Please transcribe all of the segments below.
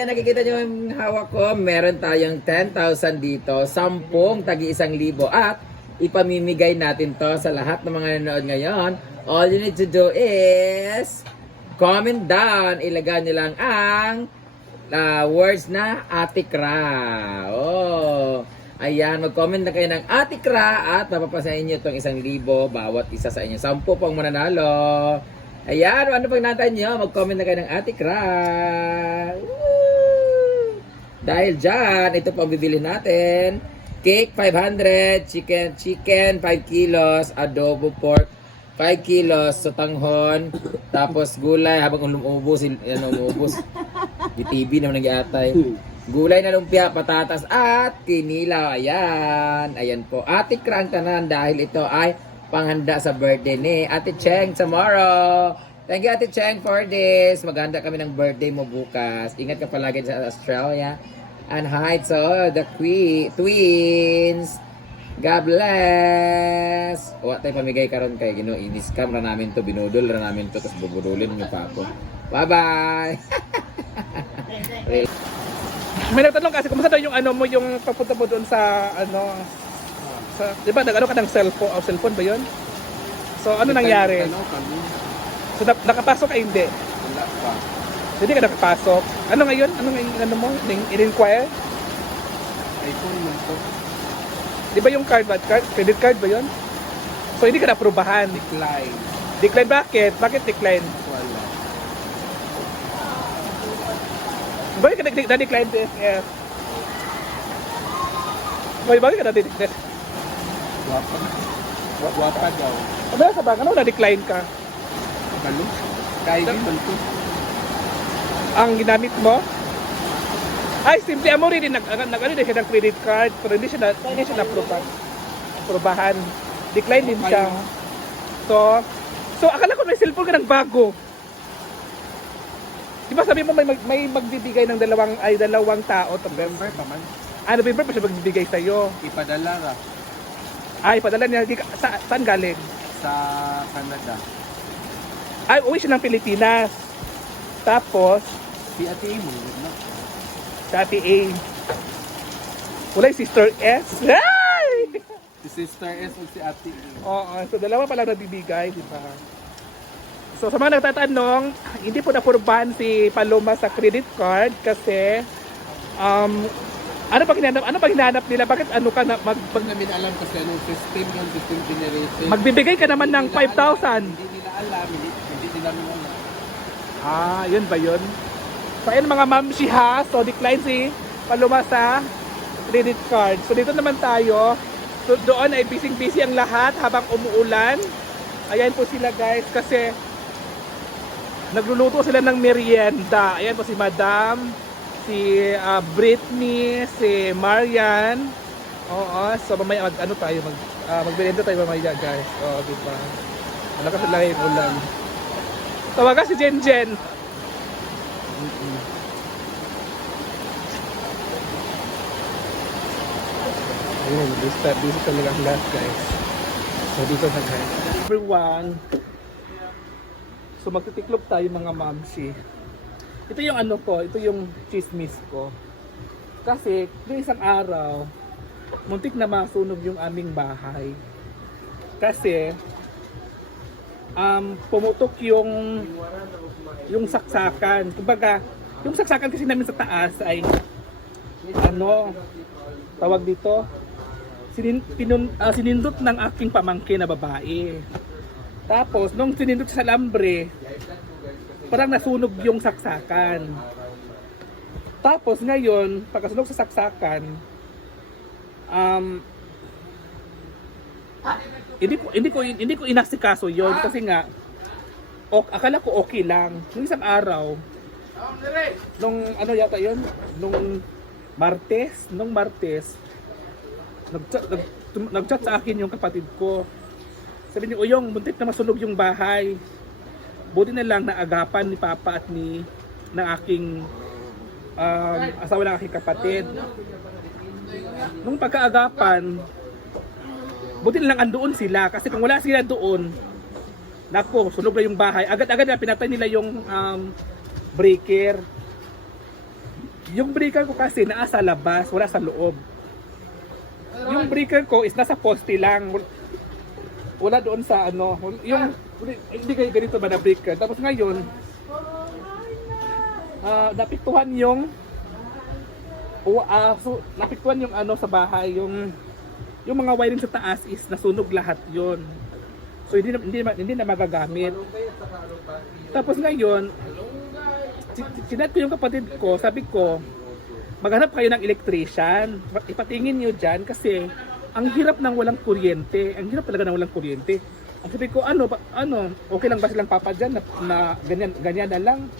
ayan, nakikita nyo yung hawak ko. Meron tayong 10,000 dito, 10 tagi 1,000 at ipamimigay natin to sa lahat ng mga nanonood ngayon. All you need to do is comment down, ilagay nyo lang ang words na Atikra. Oh, ayan, mag-comment na kayo ng Atikra at mapapasahin nyo itong 1,000 bawat isa sa inyo. 10 pang mananalo. Ayan, ano pag natin nyo? Mag-comment na kayo ng Atikra. Dahil dyan, ito po ang bibili natin. Cake 500, chicken 5 kilos, adobo pork 5 kilos, sotanghon, tapos gulay habang umuubos, BTV naman nag-iatay. Gulay na lumpia, patatas at kinilaw. Ayan, ayan po. Atikra ang tanan dahil ito ay panghanda sa birthday ni Ate Cheng tomorrow. Thank you Ate Cheng for this. Maghanda kami ng birthday mo bukas. Ingat ka palagi sa Australia. And hi to the twins. God bless. O tayo pamigay karon kay Ginoo. I-discam ra namin to, binudol ra namin to, tapos bubudulin niyo pa ako. Bye-bye. May nagtanong kasi kumusta daw yung ano mo, yung papunta mo doon sa ano sa, di ba nag-ano ka ng cellphone, cellphone ba 'yon? So ano nangyari? So nakapasok ka hindi? Wala pa. Hindi ka nakapasok. Ano ngayon? Ano ngayon ano mo? In-inquire? iPhone mo to. Di ba yung card? Credit card ba 'yon? So hindi ka na-aprobahan. Decline. Decline bakit? Bakit decline? Wala. Bakit ka na-decline TSF? Bakit ka na-decline? Guwapa. Guwapa daw. Ano sa bang? Ano na-decline ka? Kalo? Kaya din man to. Ang ginamit mo? Ay, simple mo rin. Nag-ano din siya ng credit card. Pero hindi siya na-aprobahan. Decline din siya. So akala ko may cellphone ka ng bago. Di ba sabi mo may magbibigay ng dalawang tao? November pa man. November pa siya magbibigay sa'yo. Ipadala ra. Ay, padala niya. Saan galing? Sa Canada. Ay, uwi siya ng Pilipinas. Tapos, Si Ate mo. No? sa Ate A. Wala yung Sister S. Ay! Si Sister S o si Ate E. Oo, so dalawa pa lang nabibigay, di ba? So sa mga nagtatanong, hindi po napurbahan si Paloma sa credit card kasi ano pag hinanap nila? Bakit ano ka na Pag namin alam kasi anong system yun, system generated. magbibigay ka naman ng 5,000? Hindi nila alam, hindi nila alam. Ah, yun ba yun? So ayun mga mamsi ha, so decline si Paloma sa credit card. So dito naman tayo, so doon ay busy ang lahat habang umuulan. Ayan po sila guys kasi nagluluto sila ng merienda. Ayan po si Madam, si Britney, si Marian. Oo, so mamaya magberienda tayo mamaya guys. Oo, di ba? Malakas lang yung ulan. Tawagan si Jen. Ayun, busy talaga ang lahat guys. So dito na guys. Everyone. So magtitiklop tayo mga mamsi. Ito yung ano ko, ito yung chismis ko. Kasi noong isang araw, muntik na masunog yung aming bahay. Kasi pumutok yung saksakan. Kumbaga, yung saksakan kasi namin sa taas ay ano, tawag dito, sinindot ng aking pamangkin na babae. Tapos, nung sinindot sa lambre, parang nasunog yung saksakan. Tapos, ngayon, pagkasunog sa saksakan, hindi ko inasikaso yon kasi nga, akala ko okay lang. Nung isang araw, nung ano yata yun, nung Martes, nag-chat sa akin yung kapatid ko. Sabi niya, Uyong, muntik na masunog yung bahay. Buti na lang naagapan ni Papa at ng aking asawa ng aking kapatid. Nung pagkaagapan, buti na lang andoon sila. Kasi kung wala sila doon, nako, sunog na yung bahay. Agad-agad na pinatay nila yung breaker. Yung breaker ko kasi nasa labas, wala sa loob. Yung breaker ko is nasa poste lang. Wala doon sa ano, yung hindi kayo ganito ba na breaker. Tapos ngayon, napiktuhan yung napiktuhan yung ano sa bahay, yung mga wiring sa taas is nasunog lahat yon. So hindi na magagamit. Tapos ngayon, sinat ko yung kapatid ko, sabi ko, maghanap kayo ng electrician, ipatingin nyo dyan kasi ang hirap ng walang kuryente. Ang hirap talaga ng walang kuryente. Ang sabi ko, ano, okay lang ba silang papa dyan na ganyan na lang?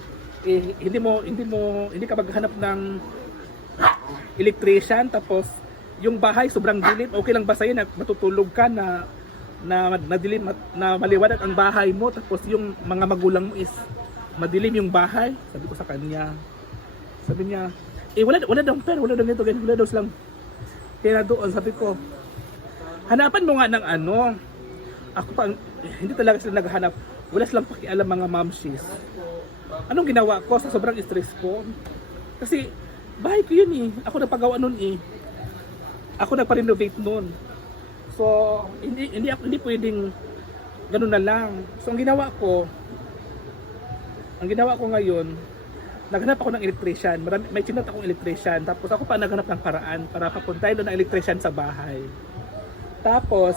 Eh, hindi ka maghanap ng electrician tapos yung bahay sobrang dilim. Okay lang ba sa'yo na matutulog ka na madilim na maliwanag ang bahay mo tapos yung mga magulang mo is madilim yung bahay? Sabi ko sa kanya. Sabi niya, wala daw pero wala daw nito, wala daw silang kaya doon. Sabi ko, hanapan mo nga ng ano. Ako pa, hindi talaga sila naghahanap. Wala silang pakialam mga mamsis. Anong ginawa ko sa sobrang stress ko? Kasi bahay ko yun eh. Ako nagpagawa nun eh. Ako nagpa-renovate nun. So, hindi pwedeng ganun na lang. So, ang ginawa ko ngayon, naghanap ako ng electrician. May chinat akong electrician. Tapos ako pa naghanap ng paraan para papuntahin doon ng electrician sa bahay. Tapos,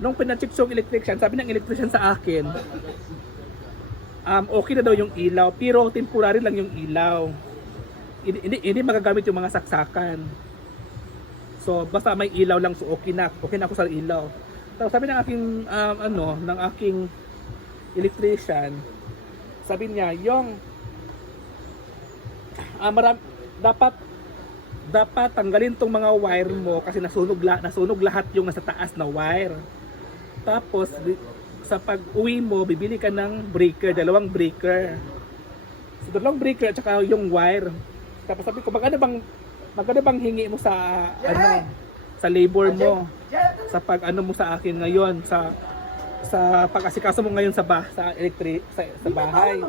nung pinacheck yung electrician, sabi ng electrician sa akin, okay na daw yung ilaw, pero temporary lang yung ilaw. Hindi magagamit yung mga saksakan. So, basta may ilaw lang, so okay na ako sa ilaw. Tapos sabi ng aking, ng aking electrician, sabi niya, dapat tanggalin tong mga wire mo kasi nasunog lahat yung nasa taas na wire. Tapos sa pag-uwi mo, bibili ka ng breaker, 2 breaker. So 2 breaker at saka yung wire. Tapos sabi ko, magkano bang hingi mo sa sa labor mo? Sa pag-ano mo sa akin ngayon sa pag-asikaso mo ngayon sa bahay.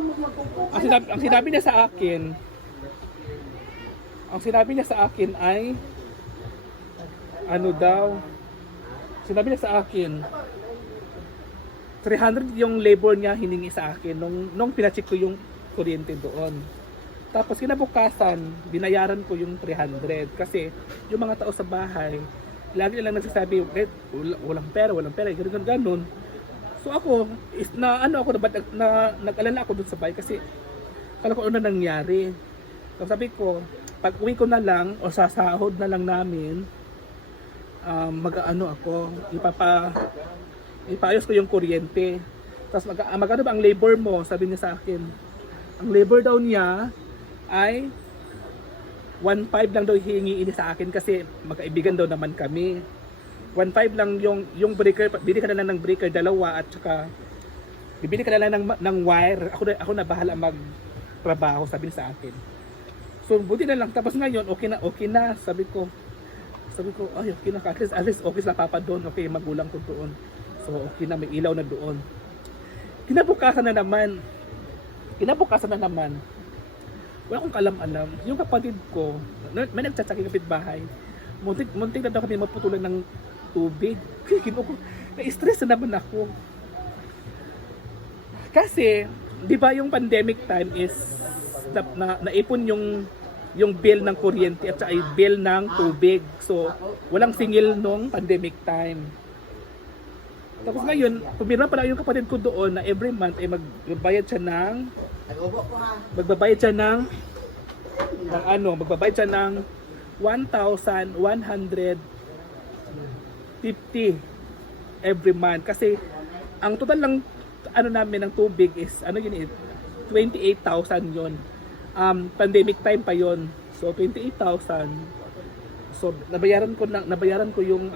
Ang sinabi niya sa akin ay sinabi niya sa akin 300 yung labor niya hiningi sa akin nung pinacheck ko yung kuryente doon. Tapos kinabukasan binayaran ko yung 300 kasi yung mga tao sa bahay lagi nilang nagsasabi walang pera ganun. So ako nag-alala ako doon sa bahay kasi kala ko ano nangyari. So sabi ko, pag uwi ko na lang o sasahod na lang namin, ipaayos ko yung kuryente. Tapos magkano ba ang labor mo? Sabi niya sa akin. Ang labor daw niya ay 1.5 lang daw hihingi sa akin kasi magkaibigan daw naman kami. 1.5 lang yung breaker, bili ka na lang ng breaker 2 at saka bibili ka na lang ng wire. Ako na bahala magtrabaho, sabi niya sa akin. So buti na lang, tapos ngayon okay na, sabi ko ay okay na, at least okay sila papa doon, okay magulang ko doon. So okay na, may ilaw na doon. Kinabukasan na naman, wala akong kalam-alam. Yung kapatid ko, may nagtsatsaking kapitbahay, muntik na daw kami maputulan ng tubig. Na-stress na naman ako. Kasi, di ba yung pandemic time is naipon yung bill ng kuryente at saka yung bill ng tubig. So, walang singil nung pandemic time. Tapos ngayon, pumirma pala yung kapatid ko doon na every month ay magbabayad siya ng 1,150 every month. Kasi ang total lang namin ng tubig is 28,000 yon. Pandemic time pa yon. So 28,000. So nabayaran ko yung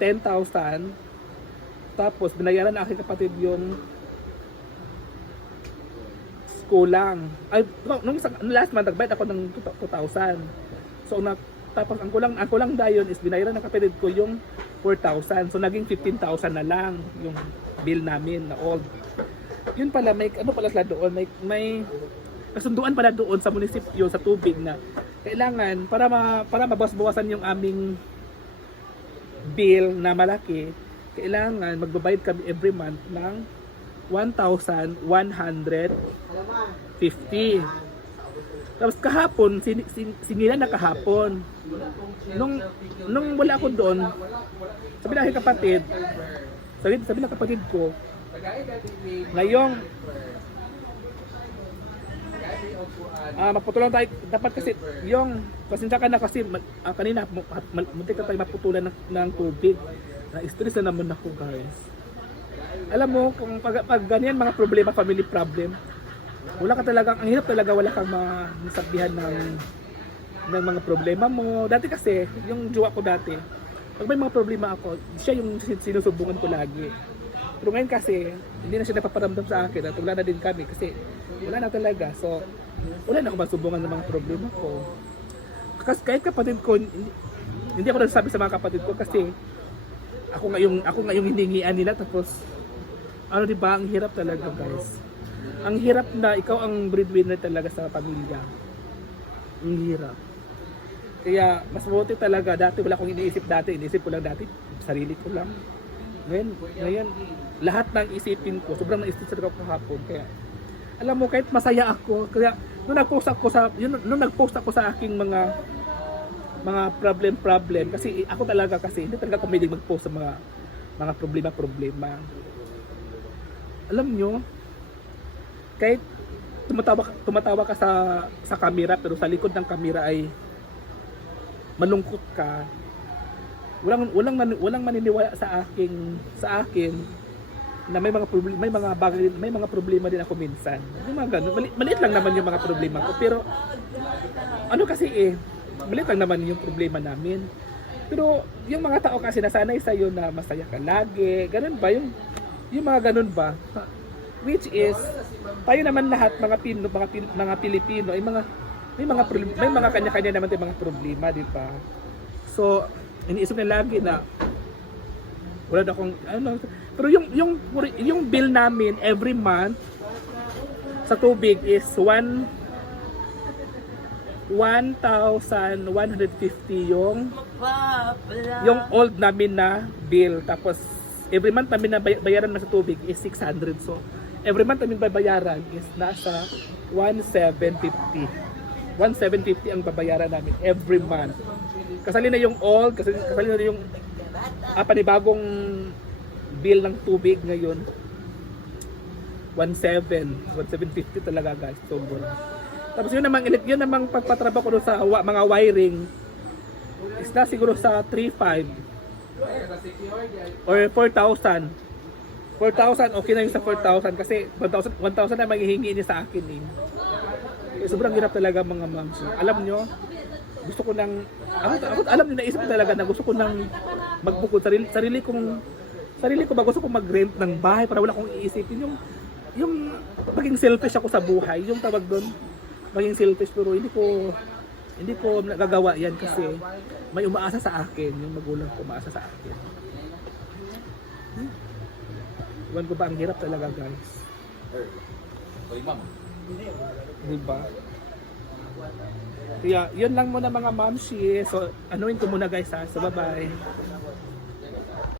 10,000. Tapos binayaran na aking kapatid yung kulang. Ay, nung last month nagbayad ako ng 2,000. So tapos ang kulang dayon is binayaran ng kapatid ko yung 4,000. So naging 15,000 na lang yung bill namin na old. Yun pala, may sila doon, may kasunduan pala doon sa munisipyo sa tubig na kailangan para mabawas-bawasan yung aming bill na malaki, kailangan magbabayad kami every month ng 1,150. Tapos kahapon, sinila na kahapon. Nung wala ako doon, sabi ng aking kapatid, sabi ng kapatid ko, ngayong maputulan tayo, dapat kasi yung pasensya ka na kasi kanina muntik na tayo maputulan ng tubig. Na-stress na naman ako, guys. Alam mo, kung pag ganyan mga problema, family problem, wala ka talagang, ang hirap talaga, wala kang masabihan ng mga problema mo. Dati kasi, yung jowa ko dati, pag may mga problema ako, siya yung sinusubungan ko lagi. Pero ngayon kasi, hindi na siya napaparamdam sa akin at wala na din kami kasi wala na talaga. So, wala na akong masubungan ng mga problema ko. Kasi kahit kapatid ko, hindi ako nagsasabi sa mga kapatid ko kasi ako nga yung hiningian nila, tapos ano, di ba, ang hirap talaga, guys. Ang hirap na ikaw ang breadwinner talaga sa pamilya. Ang hirap. Kaya mas mabuti talaga, dati wala akong iniisip ko lang dati, sarili ko lang. Ngayon, lahat ng isipin ko, sobrang naisip sa kahapon. Kaya, alam mo, kahit masaya ako, kaya nung nag-post ako sa aking mga problem, kasi ako talaga kasi, hindi talaga ako mahilig mag-post sa mga problema. Alam nyo, kahit tumatawa ka sa camera, pero sa likod ng camera ay malungkot ka, walang maniniwala sa akin na may mga problema din ako minsan. Yung mga ganun, maliit lang naman yung mga problema ko, pero ano kasi maliit lang naman yung problema namin. Pero yung mga tao kasi nasanay sa'yo na masaya ka lagi, ganun ba yung mga ganun ba? Which is, tayo naman lahat mga Pilipino ay may mga kanya-kanya naman tayong mga problema, di ba? So, iniisip na lagi na wala na akong pero yung bill namin every month sa tubig is 1,150 yung old namin na bill. Tapos every month namin na bayaran na sa tubig is 600. So every month namin babayaran is nasa 1,750. 1,750 ang babayaran namin every month. Kasali na yung old, kasali na yung panibagong bill ng tubig ngayon. 1,750 talaga, guys. Sobra. Tapos yun namang pagpatrabaho ko sa mga wiring is na siguro sa 3,500 or 4,000. 4,000, okay na yung sa 4,000 kasi 1,000 na maghihingi niya sa akin eh. Sobrang hirap talaga mga moms. Alam nyo, gusto ko nang alam niyo, naisip ko talaga na gusto ko nang magbukod sarili ko ba, gusto ko mag-rent ng bahay para wala akong iisipin yung maging selfish ako sa buhay, yung tawag doon, maging selfish. Pero hindi ko nagagawa yan kasi may umaasa sa akin, yung magulang ko umaasa sa akin. Iwan ko ba, ang hirap talaga, guys. Diba? Kaya, yun lang muna mga mamshi. So, anuin ko muna, guys, ha. So, bye-bye.